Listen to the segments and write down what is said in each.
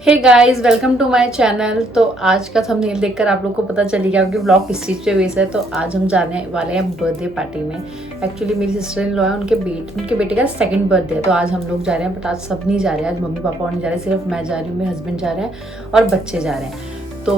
Hey guys, welcome to my channel. तो आज का थंबनेल देखकर आप लोग को पता चल गया कि व्लॉग किस चीज़ पे बेस है। तो आज हम जाने वाले हैं बर्थडे पार्टी में। एक्चुअली मेरी सिस्टर इन लॉ है, उनके बेटे का सेकंड बर्थडे है। तो आज हम लोग जा रहे हैं, बट आज सब नहीं जा रहे हैं। आज मम्मी पापा और नहीं जा रहे, सिर्फ मैं जा रही हूँ, मेरे हस्बैंड जा रहे हैं और बच्चे जा रहे हैं। तो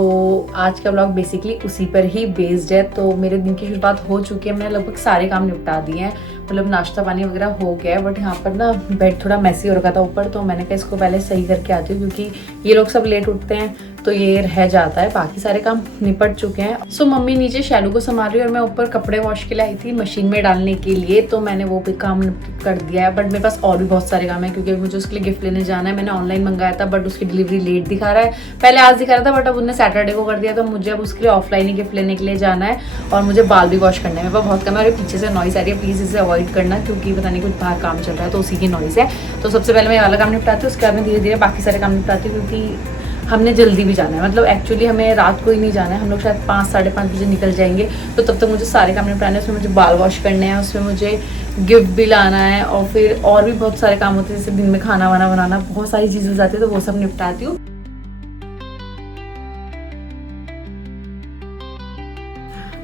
आज का व्लॉग बेसिकली उसी पर ही बेस्ड है। तो मेरे दिन की शुरुआत हो चुकी है, मैंने लगभग सारे काम निपटा दिए हैं, मतलब नाश्ता पानी वगैरह हो गया है। बट यहाँ पर ना बेड थोड़ा मैसी हो रखा था ऊपर, तो मैंने कहा इसको पहले सही करके आती हूँ, क्योंकि ये लोग सब लेट उठते हैं तो ये रह जाता है। बाकी सारे काम निपट चुके हैं। सो मम्मी नीचे शैलू को संभाल रही है और मैं ऊपर कपड़े वॉश के लिए आई थी मशीन में डालने के लिए, तो मैंने वो भी काम कर दिया है। बट मेरे पास और भी बहुत सारे काम है, क्योंकि मुझे उसके लिए गिफ्ट लेने जाना है। मैंने ऑनलाइन मंगाया था बट उसकी डिलीवरी लेट दिखा रहा है, पहले आज दिखा रहा था बट अब उन्होंने सैटरडे को कर दिया। तो मुझे अब उसके लिए ऑफलाइन ही गिफ्ट लेने के लिए जाना है और मुझे बाल भी वॉश करना है। मेरे पास बहुत कम है और पीछे से नॉइस आ रही है, प्लीज़ इसे अवॉइड करना, क्योंकि पता नहीं कुछ बाहर काम चल रहा है तो उसी की नॉइस है। तो सबसे पहले मैं ये वाला काम निपटाती हूँ, उसके बाद में धीरे धीरे बाकी सारे काम निपटाती हूँ, क्योंकि हमने जल्दी भी जाना है। मतलब एक्चुअली हमें रात को ही नहीं जाना है, हम लोग शायद 5 साढ़े 5 बजे निकल जाएंगे। तो तब तक मुझे सारे काम निपटाने हैं। उसमें मुझे बाल वॉश करने हैं, उसमें मुझे गिफ्ट भी लाना है और फिर और भी बहुत सारे काम होते हैं, जैसे दिन में खाना वाना बनाना, बहुत सारी चीज़ें हो जाती है, तो वो सब निपटाती हूँ।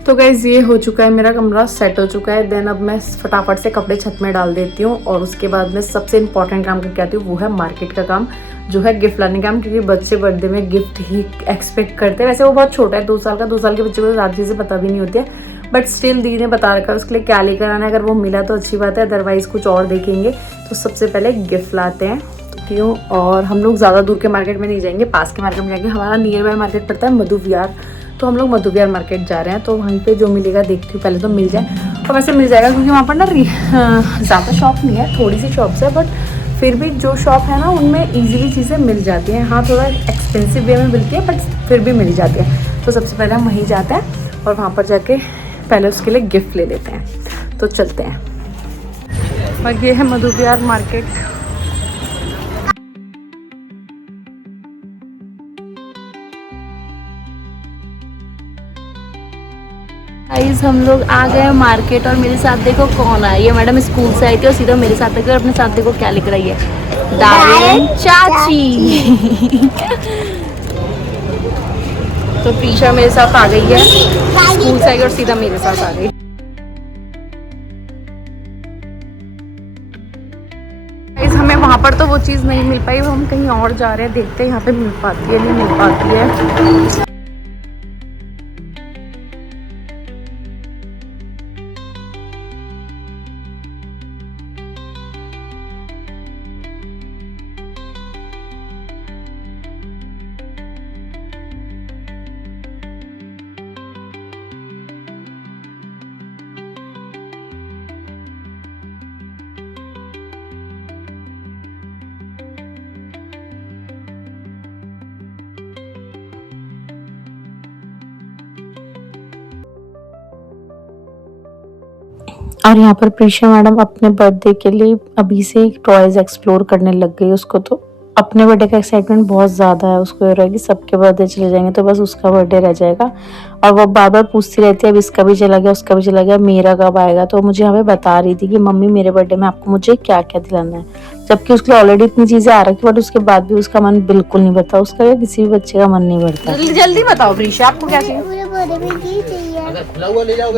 तो गाइज ये हो चुका है, मेरा कमरा सेट हो चुका है। देन अब मैं फटाफट से कपड़े छत में डाल देती हूँ और उसके बाद में सबसे इंपॉर्टेंट काम करके आती हूँ, वो है मार्केट का काम, जो है गिफ्ट लाने का काम। क्योंकि बच्चे बर्थडे में गिफ्ट ही एक्सपेक्ट करते हैं। वैसे वो बहुत छोटा है, 2 साल का, 2 साल के बच्चे को ज़्यादा चीज़ें पता भी नहीं होती है, बट स्टिल दीदी ने बता रखा है उसके लिए क्या लेकर आना है। अगर वो मिला तो अच्छी बात है, अदरवाइज़ कुछ और देखेंगे। तो सबसे पहले गिफ्ट लाते हैं क्यों। और हम लोग ज़्यादा दूर के मार्केट में नहीं जाएंगे, पास के मार्केट में जाएंगे। हमारा नियर बाय मार्केट पड़ता है मधु विहार, तो हम लोग मधु विहार मार्केट जा रहे हैं। तो वहीं पे जो मिलेगा देखती हूँ, पहले तो मिल जाए। और वैसे मिल जाएगा, क्योंकि वहाँ पर ना ज़्यादा शॉप नहीं है, थोड़ी सी शॉप्स है, बट फिर भी जो शॉप है ना उनमें ईजिली चीज़ें मिल जाती हैं। हाँ, थोड़ा एक्सपेंसिव वे में मिलती है, बट फिर भी मिल जाती है। तो सबसे पहले हम वहीं जाते हैं और वहाँ पर जाके पहले उसके लिए गिफ्ट ले लेते हैं। तो चलते हैं। और ये है मधु विहार मार्केट। गाइस हम लोग आ गए मार्केट और मेरे साथ देखो कौन आई है। मैडम स्कूल से आई थी और सीधा मेरे साथ आई थी और अपने साथ देखो क्या लेकर आई है, दावेन चाची। तो प्रीशा मेरे साथ आ गई है, स्कूल से आई और सीधा मेरे साथ आ गई। गाइस हमें वहाँ पर तो वो चीज़ नहीं मिल पाई, हम कहीं और जा रहे हैं, देखते हैं यहाँ पे मिल पाती है नहीं मिल पाती है। और यहाँ पर प्रीशा मैडम अपने बर्थडे के लिए अभी से टॉयज एक्सप्लोर करने लग गई। उसको तो अपने बर्थडे का एक्साइटमेंट बहुत ज़्यादा है, उसको ये रहेगी सबके बर्थडे चले जाएंगे तो बस उसका बर्थडे रह जाएगा। और वो बार बार पूछती रहती है अब इसका भी चला गया, उसका भी चला गया, मेरा कब आएगा। तो मुझे यहाँ पे बता रही थी कि मम्मी मेरे बर्थडे में आपको मुझे क्या क्या दिलाना है, जबकि उसके ऑलरेडी इतनी चीज़ें आ रखी, बट उसके बाद भी उसका मन बिल्कुल नहीं भरता। उसका या किसी भी बच्चे का मन नहीं भरता। जल्दी बताओ प्रीशा, आपको क्या चाहिए?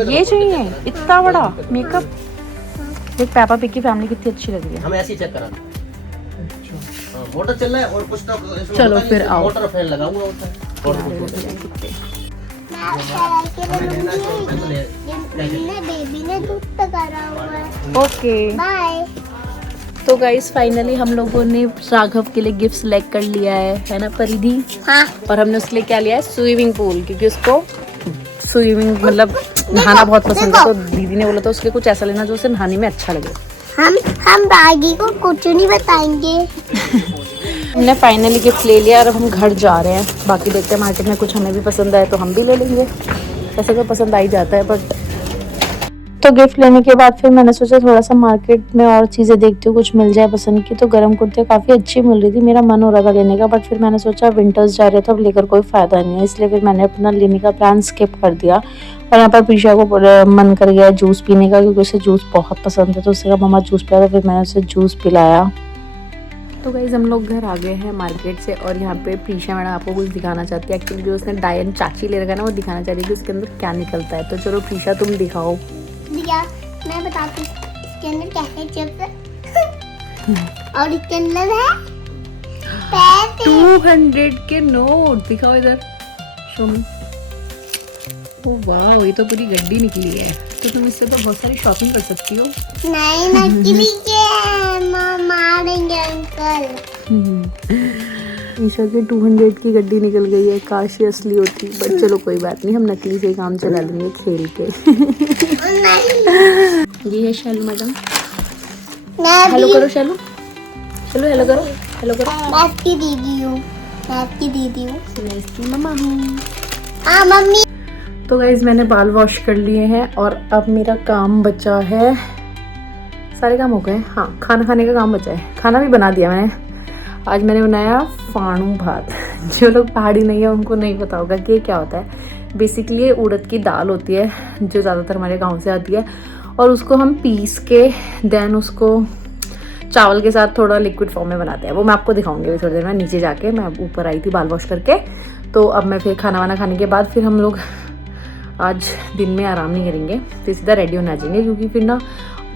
ये चाहिए इतना बड़ा मेकअप। एक पेपा पिग की फैमिली कितनी अच्छी लग रही है। हम ऐसे ही चेक करा मोटर चल रहा है और कुछ तो चलो फिर आओ। मोटर फैन लगाऊंगा ओके बाय। तो गाइस फाइनली हम लोगों ने राघव के लिए गिफ्ट सेलेक्ट कर लिया है ना परिधि? हाँ। और हमने उसके लिए क्या लिया है, स्विमिंग पूल, क्योंकि उसको स्विमिंग मतलब नहाना बहुत पसंद है। तो दीदी ने बोला था उसके कुछ ऐसा लेना जो उसे नहाने में अच्छा लगे। हम बागी को कुछ नहीं बताएंगे। हमने फाइनली गिफ्ट ले लिया और अब हम घर जा रहे हैं। बाकी देखते हैं मार्केट में कुछ हमें भी पसंद आए तो हम भी ले लेंगे, वैसे तो पसंद आ ही जाता है। बट तो गिफ्ट लेने के बाद फिर मैंने सोचा थोड़ा सा मार्केट में और चीज़ें देखती हूँ, कुछ मिल जाए पसंद की। तो गर्म कुर्ते काफ़ी अच्छी मिल रही थी, मेरा मन हो रहा था लेने का, बट फिर मैंने सोचा विंटर्स जा रहे थे अब लेकर कोई फ़ायदा नहीं है, इसलिए फिर मैंने अपना लेने का प्लान स्किप कर दिया। और यहाँ पर प्रीशा को मन कर गया जूस पीने का, क्योंकि उसे जूस बहुत पसंद है। तो उससे कहा मम्मा जूस पिला, तो फिर मैंने उसे जूस पिलाया। तो गाइस हम लोग घर आ गए हैं मार्केट से और यहाँ पे प्रीशा मैडम आपको कुछ दिखाना चाहती है। एक्चुअली जो उसने डायन चाची ले रखा है ना, वो दिखाना चाह रही है कि उसके अंदर क्या निकलता है। तो चलो प्रीशा तुम दिखाओ। दिया मैं बताती हूँ इसके अंदर क्या है। चिप्स और इसके अंदर है पैसे। 200 के नोट दिखाओ इधर, शो मी। ओह वाह, ये तो पूरी गड्डी निकली है। तो तुम इससे तो बहुत सारी शॉपिंग कर सकती हो। नहीं नकली के मारेंगे अंकल। ईशा के 200 की गड्डी निकल गई है, काश ये असली होती। बट चलो कोई बात नहीं, हम नकली से ही काम चला लेंगे खेल के। ये है शैलू मैडम। हेलो करो शैलू, चलो हेलो करो, हेलो करो। मैं आपकी दीदी हूँ, मैं आपकी दीदी हूँ। मैं इसकी मम्मा हूँ। हाँ मम्मी। तो गाइज मैंने बाल वॉश कर लिए हैं और अब मेरा काम बचा है, सारे काम हो गए। हाँ, खाना खाने का काम बचा है। खाना भी बना दिया मैंने। आज मैंने बनाया फाणू भात। जो लोग पहाड़ी नहीं है उनको नहीं पता होगा कि ये क्या होता है। बेसिकली ये उड़द की दाल होती है जो ज़्यादातर हमारे गांव से आती है, और उसको हम पीस के देन उसको चावल के साथ थोड़ा लिक्विड फॉर्म में बनाते हैं। वो मैं आपको दिखाऊंगी थोड़ी देर में। नीचे जाके मैं ऊपर आई थी बाल वॉश करके, तो अब मैं फिर खाना वाना खाने के बाद फिर हम लोग आज दिन में आराम नहीं करेंगे, फिर सीधा रेडी होने आ जाएंगे। क्योंकि फिर ना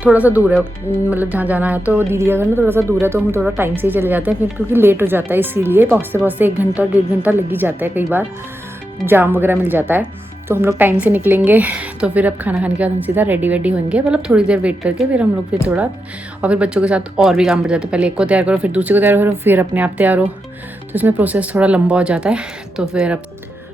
थोड़ा सा दूर है, मतलब जहाँ जाना है तो दीदी का घर ना थोड़ा सा दूर है, तो हम थोड़ा टाइम से ही चले जाते हैं फिर, क्योंकि लेट हो जाता है। इसीलिए पहुँचते पहुँचते 1 घंटा 1.5 घंटा लग ही जाता है, कई बार जाम वगैरह मिल जाता है। तो हम लोग टाइम से निकलेंगे। तो फिर अब खाना खाने के बाद हम सीधा रेडी वेडी होंगे, मतलब थोड़ी देर वेट करके फिर हम लोग फिर थोड़ा, और फिर बच्चों के साथ और भी काम बढ़ जाता है। पहले एक को तैयार करो, फिर दूसरे को तैयार करो, फिर अपने आप तैयार हो, तो इसमें प्रोसेस थोड़ा लंबा हो जाता है। तो फिर अब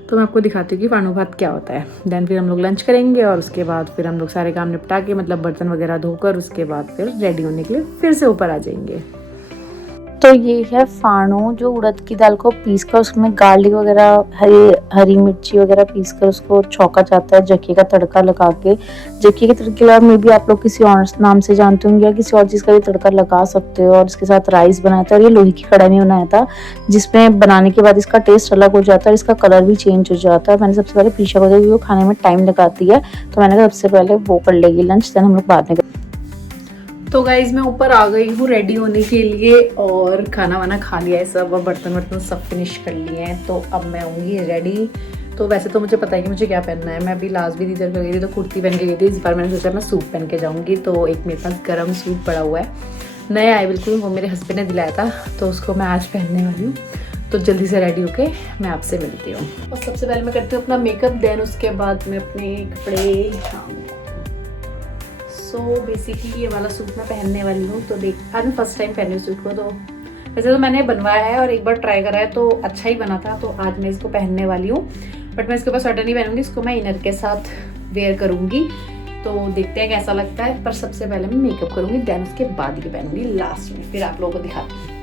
तो मैं आपको दिखाती हूँ कि फाणू भात क्या होता है। देन फिर हम लोग लंच करेंगे और उसके बाद फिर हम लोग सारे काम निपटा के, मतलब बर्तन वगैरह धोकर, उसके बाद फिर रेडी होने के लिए फिर से ऊपर आ जाएंगे। तो ये है फाणू, जो उड़द की दाल को पीस कर उसमें गार्लिक वगैरह, हरी मिर्ची वगैरह पीस कर उसको छौंका जाता है जक्के का तड़का लगा के। जक्के के तड़के के अलावा में भी आप लोग किसी और नाम से जानते होंगे या किसी और चीज़ का भी तड़का लगा सकते हो। और इसके साथ राइस बनाया था, और ये लोहे की कढ़ाई में बनाया था, जिसमें बनाने के बाद इसका टेस्ट अलग हो जाता है, इसका कलर भी चेंज हो जाता है। मैंने सबसे पहले प्रीशा को देखी, वो खाने में टाइम लगाती है, तो मैंने कहा सबसे पहले वो कर लेगी लंच, देन हम लोग बाद में। तो गाइज मैं ऊपर आ गई हूँ रेडी होने के लिए, और खाना वाना खा लिया है सब, और बर्तन वर्तन सब फिनिश कर लिए हैं। तो अब मैं होंगी रेडी। तो वैसे तो मुझे पता है कि मुझे क्या पहनना है। मैं अभी लास्ट भी इधर गई थी तो कुर्ती पहन के गई थी। इस बार मैंने सोचा मैं सूट पहन के जाऊँगी। तो एक मेरे पास गर्म सूट पड़ा हुआ है, नया है बिल्कुल, वो मेरे हस्बैंड ने दिलाया था, तो उसको मैं आज पहनने वाली हूँ। तो जल्दी से रेडी होके मैं आपसे मिलती हूँ। और सबसे पहले मैं करती हूँ अपना मेकअप, देन उसके बाद मैं अपने कपड़े। सो बेसिकली ये वाला सूट मैं पहनने वाली हूँ। तो देख, आज मैं फर्स्ट टाइम पहनी हूँ सूट को। तो वैसे तो मैंने बनवाया है और एक बार ट्राई करा है, तो अच्छा ही बना था। तो आज मैं इसको पहनने वाली हूँ, बट मैं इसके ऊपर स्वेटर नहीं पहनूंगी, इसको मैं इनर के साथ वेयर करूँगी। तो देखते हैं कैसा लगता है। पर सबसे पहले मैं मेकअप करूँगी, देन उसके बाद ये पहनूंगी लास्ट में, फिर आप लोगों को दिखाती हूँ।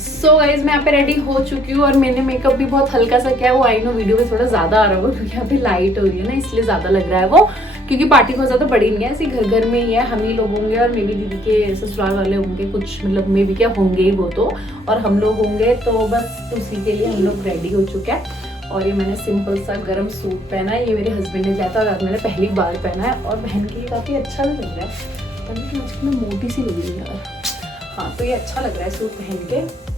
सो गाइज मैं यहाँ पे रेडी हो चुकी हूँ, और मैंने मेकअप भी बहुत हल्का सा किया है। वो आई नो वीडियो में थोड़ा ज़्यादा आ रहा होगा क्योंकि यहाँ पे लाइट हो रही है ना, इसलिए ज़्यादा लग रहा है वो। क्योंकि पार्टी बहुत ज़्यादा बड़ी नहीं है, ऐसे घर घर में ही है, हम ही लोग होंगे और मे भी दीदी के ससुराल वाले होंगे कुछ, मतलब मे भी क्या होंगे ही वो तो, और हम लोग होंगे। तो बस उसी के लिए हम लोग रेडी हो चुके हैं। और ये मैंने सिंपल सा गर्म सूट पहना है, ये मेरे हस्बैंड ने लिया था और मैंने पहली बार पहना है, और पहन के काफ़ी अच्छा भी लग रहा है। पर मैं मोटी सी लग रही है यार। हाँ, तो ये अच्छा लग रहा है सूट पहन के।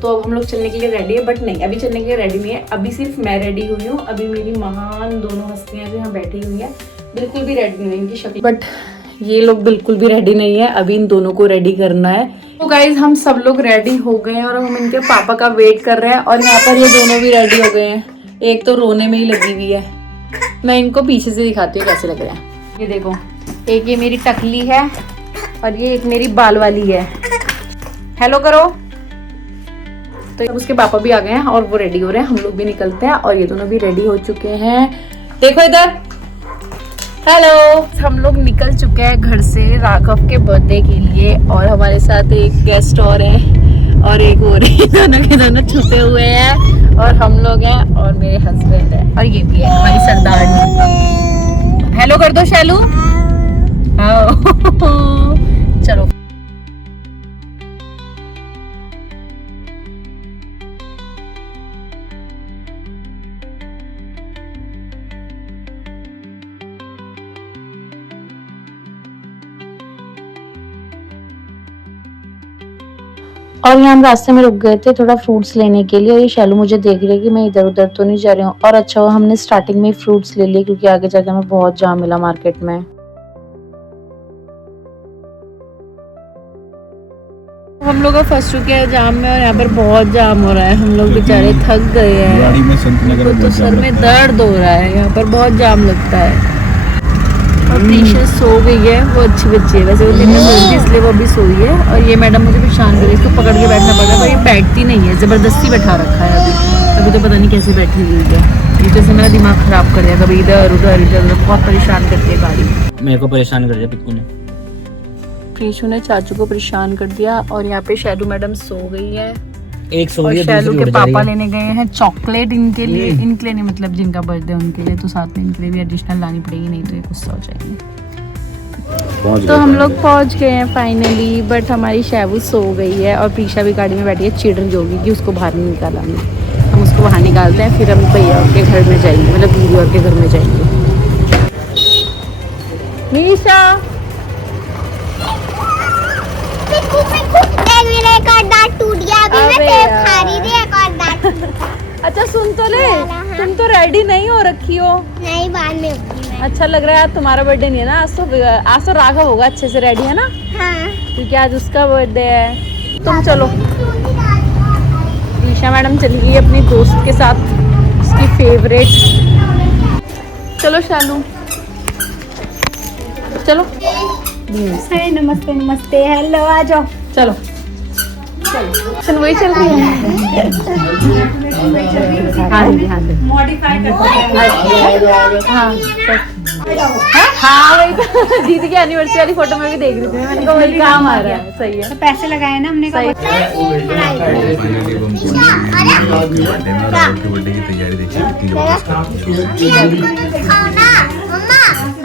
तो अब हम लोग चलने के लिए रेडी है, बट नहीं, अभी चलने के लिए रेडी नहीं है। अभी सिर्फ मैं रेडी हुई हूँ। अभी मेरी महान दोनों हस्तियाँ जो यहाँ बैठी हुई हैं बिल्कुल भी रेडी नहीं है इनकी शक्ल, बट ये लोग बिल्कुल भी रेडी नहीं है। अभी इन दोनों को रेडी करना है। तो गाइज हम सब लोग रेडी हो गए हैं और हम इनके पापा का वेट कर रहे हैं। और यहाँ पर ये दोनों भी रेडी हो गए हैं, एक तो रोने में ही लगी हुई है। मैं इनको पीछे से दिखाती हूँ कैसे लग रहे हैं। ये देखो, एक ये मेरी टकली है और ये एक मेरी बाल वाली है। हेलो करो। तो उसके पापा भी आ गए हैं और वो रेडी हो रहे हैं, हम लोग भी निकलते हैं। और ये दोनों भी रेडी हो चुके हैं, देखो इधर। हेलो, हम लोग निकल चुके हैं घर से राघव के बर्थडे के लिए, और हमारे साथ एक गेस्ट और है और एक और है, दोनों के दोनों छुपे हुए हैं। और हम लोग हैं और मेरे हस्बैंड है, और ये भी है हमारी सरदारनी। हेलो कर दो शैलू। चलो। और यहाँ हम रास्ते में रुक गए थे थोड़ा फ्रूट्स लेने के लिए, और ये शैलू मुझे देख रही है कि मैं इधर उधर तो नहीं जा रही हूँ। और अच्छा हुआ हमने स्टार्टिंग में ही फ्रूट्स ले लिए, क्योंकि आगे जाके हमें बहुत जाम मिला मार्केट में। हम लोग फंस चुके हैं जाम में, और यहाँ पर बहुत जाम हो रहा है। हम लोग बेचारे थक गए हैं, गाड़ी में संत नगर में तो बहुत सर जाम में लगता है। दर्द हो रहा है, यहाँ पर बहुत जाम लगता है। और प्रीशा सो गई है, वो अच्छी बच्ची है वैसे, वो दिन में सोई थी इसलिए वो अभी सोई है। और ये मैडम मुझे परेशान कर रही है, इसको पकड़ के बैठना पड़ रहा है, पर ये बैठती नहीं है, ज़बरदस्ती बैठा रखा है अभी तो पता नहीं कैसे बैठी हुई है। ये जैसे मेरा दिमाग खराब कर दिया, कभी इधर उधर इधर उधर, बहुत परेशान करती है गाड़ी। मेरे को परेशान कर दिया पिक्कू ने। प्रीशु ने चाचू को परेशान कर दिया, और यहाँ पे शैलू मैडम सो गई है। एक सो और रही है, शैलू दूसरी के उड़ जा रही पापा है। लेने गए हैं चॉकलेट इनके लिए नहीं, मतलब जिनका बर्थडे उनके लिए, तो साथ में इनके लिए भी एडिशनल लानी पड़ेगी, नहीं तो ये गुस्सा हो जाएंगे। तो हम लोग पहुंच गए हैं फाइनली, बट हमारी शैबू सो गई है, और प्रीशा भी गाड़ी में बैठी है, चिड़ रही होगी कि उसको बाहर नहीं निकाला हमने। हम उसको बाहर निकालते हैं, फिर हम भैया के घर में जाएंगे, मतलब दीदी और के घर में जाएंगे। मीशा मेरा एक और दांत टूट गया, अभी मैं अबे टेप यार। खा रही थी, एक और दांत। अच्छा सुन तो ले, तुम तो रेडी नहीं हो रखी हो। नहीं, बाद में होगी मैं। अच्छा लग रहा है, आज तुम्हारा बर्थडे नहीं है ना, आज तो राघव होगा अच्छे से रेडी है ना, हाँ। क्योंकि आज उसका बर्थडे है। तुम चलो, ईशा मैडम चली गई अपनी दोस्त के साथ, उसकी फेवरेट। चलो शालू चलो। नमस्ते नमस्ते, हेलो, आ जाओ। चलो चलो, वही चल रही है। हाँ जी हाँ जी, मॉडिफाई हाँ वही तो दीदी की एनिवर्सरी वाली फोटो में भी देख रही थी, मैंने कहा वही काम आ रहा है। सही है, पैसे लगाए ना हमने, सही। बर्थडे की तैयारी देखिए कितनी जबरदस्त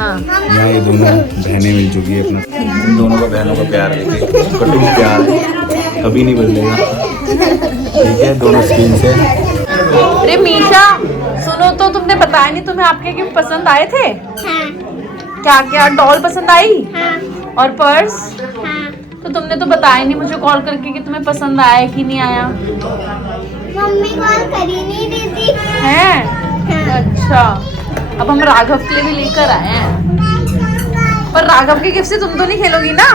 हाँ यहाँ ये दोनों बहनें मिल चुकी है अपना। इन दोनों का बहनों का प्यार देखिए, कटिंग प्यार है, कभी नहीं बदलेगा। ठीक है, दोनों स्किन से। अरे मीशा सुनो तो, तुमने बताया नहीं तुम्हें आपके गिफ्ट पसंद आए थे? हाँ, क्या क्या डॉल पसंद आई हाँ, और पर्स? हाँ। तो तुमने तो बताया नहीं मुझे कॉल करके कि तुम्हें पसंद आया कि नहीं आया। मम्मी कॉल करी नहीं दीदी। हैं? हाँ। अच्छा, अब हम राघव के लिए भी लेकर आए हैं, पर राघव के गिफ्ट से तुम तो नहीं खेलोगी ना?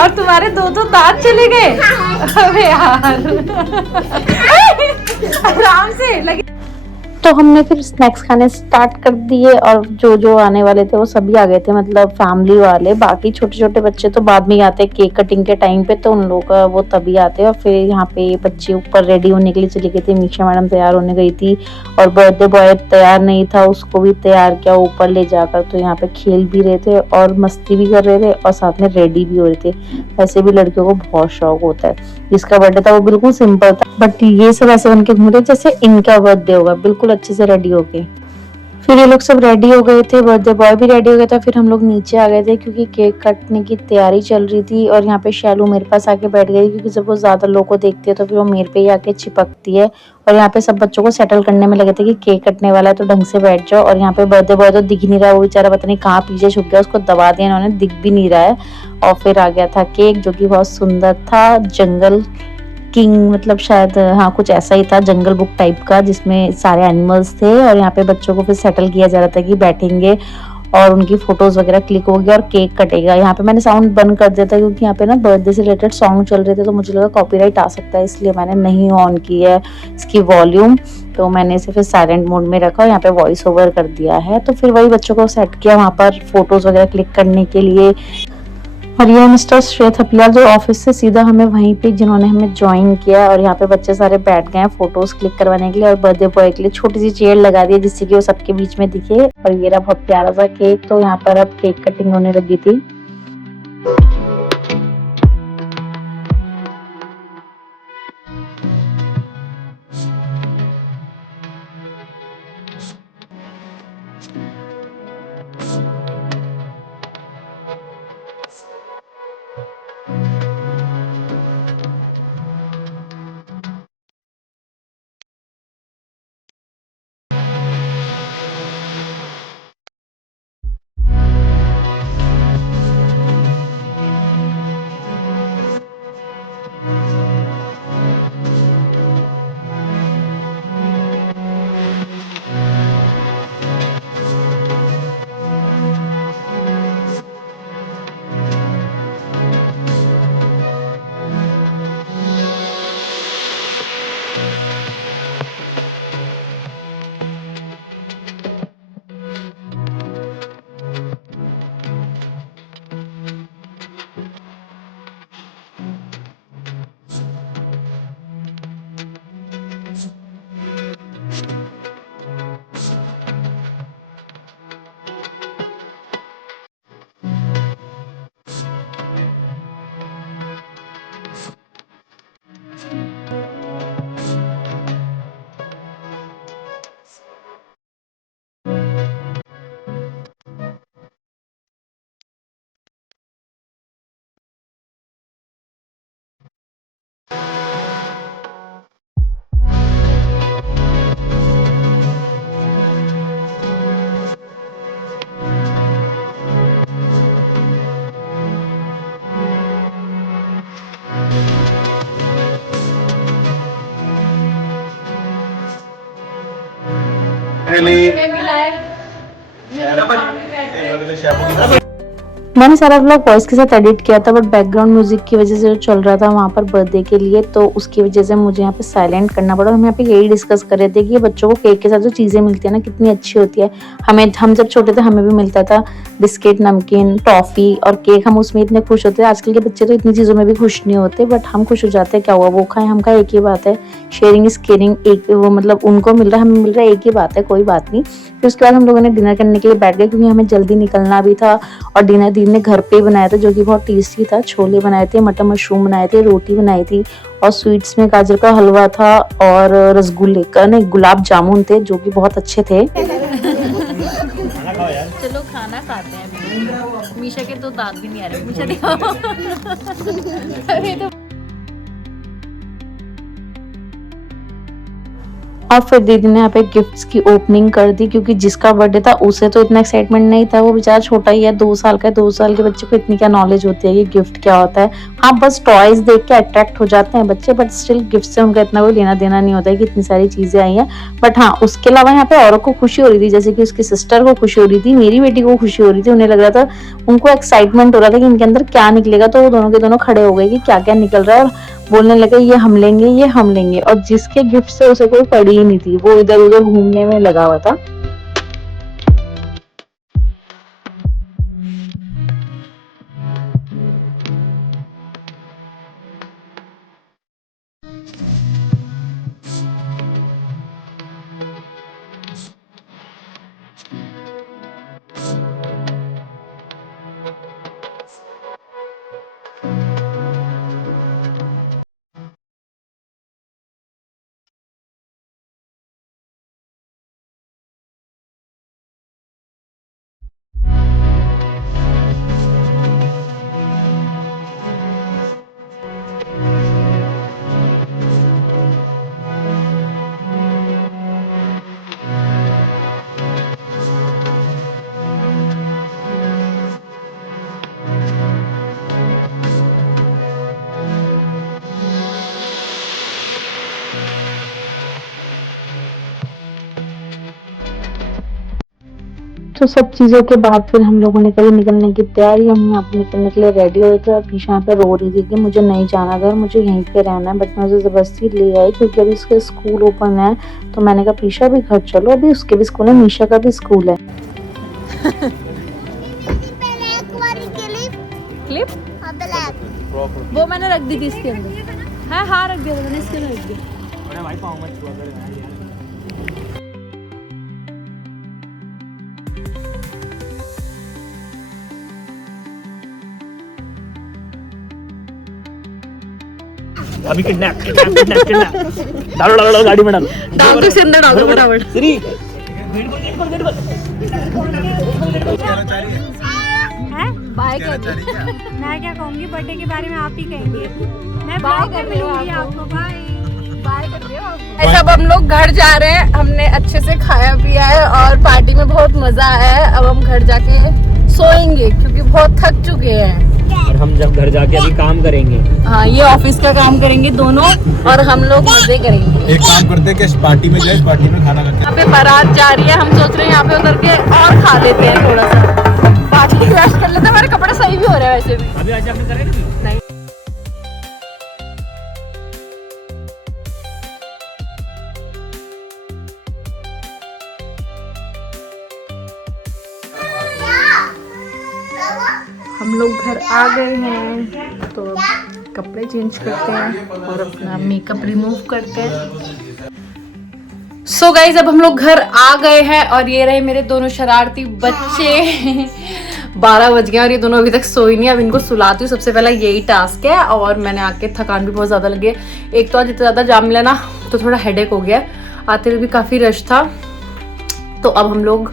और तुम्हारे दो दांत चले गए। अबे यार आराम से लगे। तो हमने फिर स्नैक्स खाने स्टार्ट कर दिए, और जो जो आने वाले थे वो सभी आ गए थे, मतलब फैमिली वाले। बाकी छोटे छोटे बच्चे तो बाद में ही आते हैं केक कटिंग के टाइम पे, तो उन लोगों का वो तभी आते हैं। और फिर यहाँ पे बच्चे ऊपर रेडी होने के लिए चली गई थी, मीशा मैडम तैयार होने गई थी, और बर्थडे बॉय तैयार नहीं था, उसको भी तैयार किया ऊपर ले जाकर। तो यहाँ पे खेल भी रहे थे और मस्ती भी कर रहे थे, और साथ में रेडी भी हो रहे थे। वैसे भी लड़कियों को बहुत शौक होता है, जिसका बर्थडे था वो बिल्कुल सिंपल था, बट ये सब ऐसे बन के घूम रहे जैसे इनका बर्थडे होगा, बिल्कुल अच्छे से रेडी हो गए। फिर ये लोग सब रेडी हो गए थे, बर्थडे बॉय भी रेडी हो गया था। फिर हम लोग नीचे आ गए थे, क्योंकि केक काटने की तैयारी चल रही थी। और यहाँ पे शैलू मेरे पास आके बैठ गई, क्योंकि जब वो ज्यादा लोगों को देखती है तो फिर वो मेरे पे ही आके चिपकती है। और यहाँ पे सब बच्चों को सेटल करने में लगे थे कि केक कटने वाला है तो ढंग से बैठ जाओ। और यहाँ पे बर्थडे बॉय तो दिख नहीं रहा है, वो बेचारा पता नहीं कहाँ पीछे छुप गया, उसको दबा दिया इन्होंने, दिख भी नहीं रहा है। और फिर आ गया था केक, जो कि बहुत सुंदर था, जंगल किंग, मतलब शायद हाँ कुछ ऐसा ही था, जंगल बुक टाइप का, जिसमें सारे एनिमल्स थे। और यहाँ पे बच्चों को फिर सेटल किया जा रहा था कि बैठेंगे और उनकी फोटोज वगैरह क्लिक होगी और केक कटेगा। यहाँ पे मैंने साउंड बंद कर दिया था, क्योंकि यहाँ पे ना बर्थडे से रिलेटेड सॉन्ग चल रहे थे, तो मुझे लगा कॉपीराइट आ सकता है, इसलिए मैंने नहीं ऑन की है इसकी वॉल्यूम। तो मैंने इसे फिर साइलेंट मोड में रखा और यहाँ पे वॉइस ओवर कर दिया है। तो फिर वही बच्चों को सेट किया वहाँ पर फोटोज वगैरह क्लिक करने के लिए। और ये मिस्टर श्रेय थपलियाल जो ऑफिस से सीधा हमें वहीं पे जिन्होंने हमें ज्वाइन किया। और यहाँ पे बच्चे सारे बैठ गए हैं फोटोज क्लिक करवाने के लिए, और बर्थडे बॉय के लिए छोटी सी चेयर लगा दी है, जिससे कि वो सबके बीच में दिखे। और ये रहा बहुत प्यारा सा केक। तो यहाँ पर अब केक कटिंग होने लगी थी। मैंने सारा व्लॉग वॉइस के साथ एडिट किया था, बट बैकग्राउंड म्यूजिक की वजह से जो चल रहा था वहाँ पर बर्थडे के लिए, तो उसकी वजह से मुझे यहाँ पे साइलेंट करना पड़ा। और हम यहाँ पे यही डिस्कस कर रहे थे कि बच्चों को केक के साथ जो चीज़ें मिलती है ना कितनी अच्छी होती है। हम जब छोटे थे हमें भी मिलता था बिस्किट, नमकीन, टॉफ़ी और केक, हम उसमें इतने खुश होते हैं। आजकल के बच्चे तो इतनी चीज़ों में भी खुश नहीं होते, बट हम खुश हो जाते हैं। क्या हुआ, वो खाएं हम खाएं, एक ही बात है। शेयरिंग इज केयरिंग, एक वो मतलब उनको मिल रहा है हमें मिल रहा है, एक ही बात है, कोई बात नहीं। फिर उसके बाद हम लोगों ने डिनर करने के लिए बैठ गए, क्योंकि हमें जल्दी निकलना भी था। और डिनर दीदी ने घर पे बनाया था, जो कि बहुत टेस्टी था। छोले बनाए थे, मटर मशरूम बनाए थे, रोटी बनाई थी, और स्वीट्स में गाजर का हलवा था, और रसगुल्ले का नहीं गुलाब जामुन थे, जो कि बहुत अच्छे थे। चलो खाना खाते हैं। मीशा के तो दांत भी नहीं आ रहे। मीशा दिखाओ। और फिर दीदी ने यहाँ पे गिफ्ट्स की ओपनिंग कर दी, क्योंकि जिसका बर्थडे था उसे तो इतना एक्साइटमेंट नहीं था, वो बेचारा छोटा ही है, 2 साल का है। 2 साल के बच्चे को इतनी क्या नॉलेज होती है ये गिफ्ट क्या होता है। हाँ, बस टॉयज देख के अट्रैक्ट हो जाते हैं बच्चे, बट स्टिल गिफ्ट से उनका इतना कोई लेना देना नहीं होता है कि इतनी सारी चीजें आई हैं। बट हाँ, उसके अलावा यहाँ पे औरों को खुशी हो रही थी, जैसे कि उसकी सिस्टर को खुशी हो रही थी, मेरी बेटी को खुशी हो रही थी। उन्हें लग रहा था, उनको एक्साइटमेंट हो रहा था कि इनके अंदर क्या निकलेगा, तो वो दोनों के दोनों खड़े हो गए कि क्या क्या निकल रहा है, और बोलने लगे ये हम लेंगे, ये हम लेंगे। और जिसके गिफ्ट से उसे कोई पड़ी ही नहीं थी, वो इधर उधर घूमने में लगा हुआ था। तो सब चीज़ों के बाद फिर हम लोगों ने कभी निकलने की तैयारी, हम यहाँ पे निकलने के लिए रेडी हो गए थे। और पीछे यहाँ पे रो रही थी कि मुझे नहीं जाना घर, मुझे यहीं पे रहना है, बट मैं उसे ज़बरदस्ती ले आई, क्योंकि अभी उसके स्कूल ओपन है। तो मैंने कहा पीछा भी घर चलो, अभी उसके भी स्कूल है, मीशा का भी स्कूल है। क्लिप वो मैंने रख दी थी इसके अंदर। हाँ रख दिया था मैंने, इसके अंदर रख दी। अभी किडनैप डालो गाड़ी में डालो, डाल दो इसके अंदर, डाल दो फटाफट। बाय कर दो। मैं क्या कहूँगी, बर्थडे के बारे में आप ही कहेंगे। मैं ब्लॉग में मिलूंगी आपको। बाय कर दियो। ऐसा अब हम लोग घर जा रहे हैं, हमने अच्छे से खाया पिया है और पार्टी में बहुत मजा आया है। अब हम घर जाके सोएंगे, क्योंकि बहुत थक चुके हैं। और हम जब घर जाके अभी काम करेंगे। हाँ, ये ऑफिस का काम करेंगे दोनों, और हम लोग मजे करेंगे। एक काम करते हैं कि इस पार्टी में जाए, इस पार्टी में खाना खाते हैं। यहाँ पे बारात जा रही है, हम सोच रहे हैं यहाँ पे उतर के और खा लेते हैं थोड़ा सा, पार्टी क्रैश कर लेते हैं। हमारे कपड़े सही भी हो रहे हैं वैसे भी। अभी आज आपने करेगा नहीं, हम लोग घर आ गए हैं, तो अब कपड़े चेंज करते हैं और अपना मेकअप रिमूव करते हैं। सो गाइज, अब हम लोग घर आ गए हैं, और ये रहे मेरे दोनों शरारती बच्चे। 12 बज गए और ये दोनों अभी तक सोई नहीं। अब इनको सुलाती हूँ, सबसे पहला यही टास्क है। और मैंने आके थकान भी बहुत ज़्यादा लगी है। एक तो आज इतना ज़्यादा जाम मिला ना, तो थोड़ा हेडेक हो गया। आते हुए भी काफ़ी रश था। तो अब हम लोग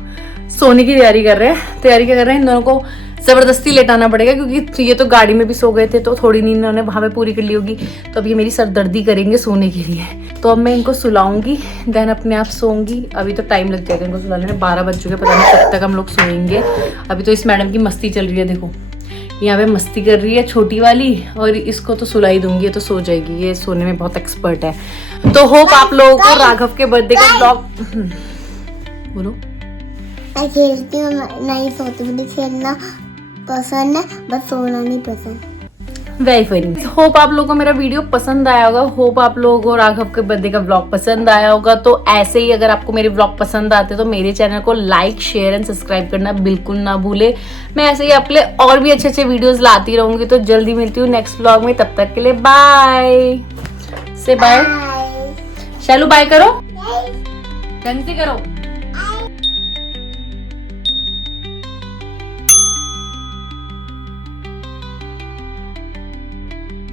सोने की तैयारी कर रहे हैं। तैयारी क्या कर रहे हैं, इन दोनों को ज़बरदस्ती लेटाना पड़ेगा, क्योंकि ये तो गाड़ी में भी सो गए थे, तो थोड़ी नींद इन्होंने वहाँ पे पूरी कर ली होगी। तो अब ये मेरी सरदर्दी करेंगे सोने के लिए। तो अब मैं इनको सुलाऊंगी, देन अपने आप सोऊंगी। अभी तो टाइम लग जाएगा इनको सुलाने में, 12 बज चुके, पता नहीं कब तक हम लोग सोएंगे। अभी तो इस मैडम की मस्ती चल रही है, देखो यहाँ पे मस्ती कर रही है छोटी वाली, और इसको तो सुला ही दूंगी, ये तो सो जाएगी, ये सोने में बहुत एक्सपर्ट है। तो होप आप लोगों को राघव के बर्थडे का ब्लॉग बोलो मैं खेलती हूँ, नहीं सोती, मुझे खेलना पसंद है, बस सोना नहीं पसंद। Very funny. होप आप लोगों को मेरा वीडियो पसंद आया होगा, होप आप लोगों को राघव के बर्थडे का व्लॉग पसंद आया होगा। तो ऐसे ही अगर आपको मेरे व्लॉग पसंद आते तो मेरे चैनल को लाइक शेयर एंड सब्सक्राइब करना बिल्कुल ना भूले। मैं ऐसे ही आपके लिए और भी अच्छे अच्छे वीडियोस लाती रहूंगी। तो जल्दी मिलती हूँ नेक्स्ट व्लॉग में, तब तक के लिए बाय। से बाय। बाय। शालू बाय करो, ढंग से करो।